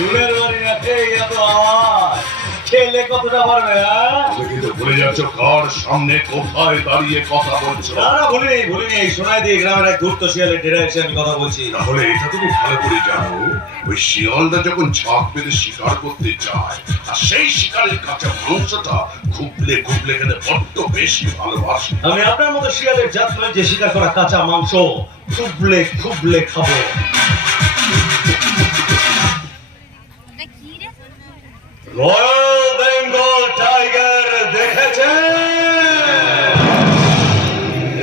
বাড়ি আছে কতটা পারবে হ্যাঁ? তুমি কিন্তু ভুলে যাচ্ছ কার সামনে কোথায় দাঁড়িয়ে কথা বলছো? না না ভুলিনি ভুলিনি এই শোনাই দিয়ে গ্রামের এক ধূর্ত শিয়ালের ডেরা এসে আমি কথা বলছি। তাহলে এটা তুমি ভালো করে জানো ওই শিয়ালটা যখন ঝাঁক বেঁধে শিকার করতে যায় আর সেই শিকারের কাঁচা মাংসটা খুবলে খুবলে খেতে বড্ড বেশি ভালোবাসে। আমি আপনার মতো শিয়ালের জাত করে যে শিকার করা কাঁচা মাংস খুবলে খুবলে খাব। রয়্যাল বেঙ্গল টাইগার দেখেছেন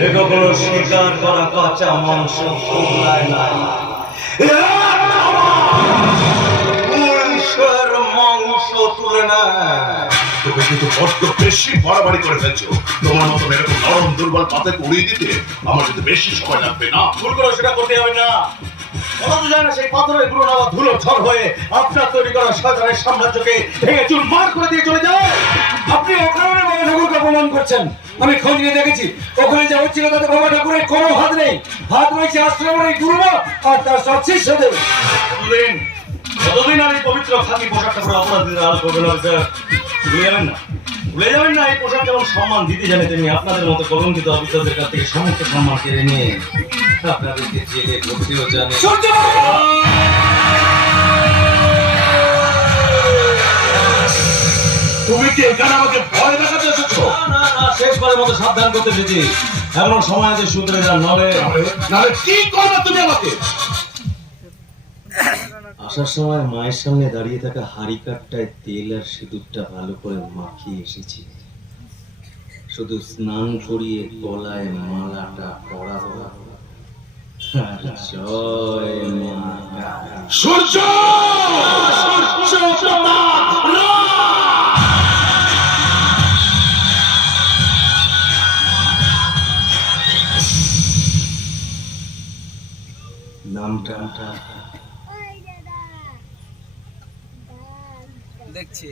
এ কখনো শিকার করা কাঁচা মাংস খুবলায় নাই। পুরুষের মাংস তুলে নেয়। তুমি কিন্তু করে ফেলছো। তোমার মতো এরকম নরম দুর্বল পাতে উড়িয়ে দিতে আমার কিন্তু বেশি সময় লাগবে না। ভুল করে সেটা করতে হবে না। সেই ধুলো তৈরি করা করে দিয়ে চলে আপনি বাবা করছেন। আমি খোঁজ নিয়ে দেখেছি। ওখানে যা হচ্ছিল তাতে বাবা ঠাকুরের কোনো হাত নেই। হাত রয়েছে আশ্রমের এই গুরুমা আর তার সব শিষ্যদের। আর এই পবিত্র খাকি পোশাকটা পরে অপরাধীদের আল করবে ভুলে যাবেন না। ভুলে যাবেন না এই পোশাক যেমন সম্মান দিতে জানে তেমনি আপনাদের মতো কলঙ্কিত অফিসারদের কাছ থেকে সমস্ত সম্মান কেড়ে নিয়ে আপনাদেরকে জেলে ভর্তিও জানে তুমি কি এখানে আমাকে ভয় দেখাতে এসেছ? শেষবারের মতো সাবধান করতে এসেছি এমন সময় আছে সূত্রে যান নলে নাহলে কি করবে তুমি আমাকে? আসার সময় মায়ের সামনে দাঁড়িয়ে থাকা হাড়ি কাঠটায় তেল আর সিঁদুরটা ভালো করে মাখিয়ে এসেছি। শুধু স্নান করিয়ে গলায় মালাটা জয় মা সূর্য! সূর্য নামটা দেখছি।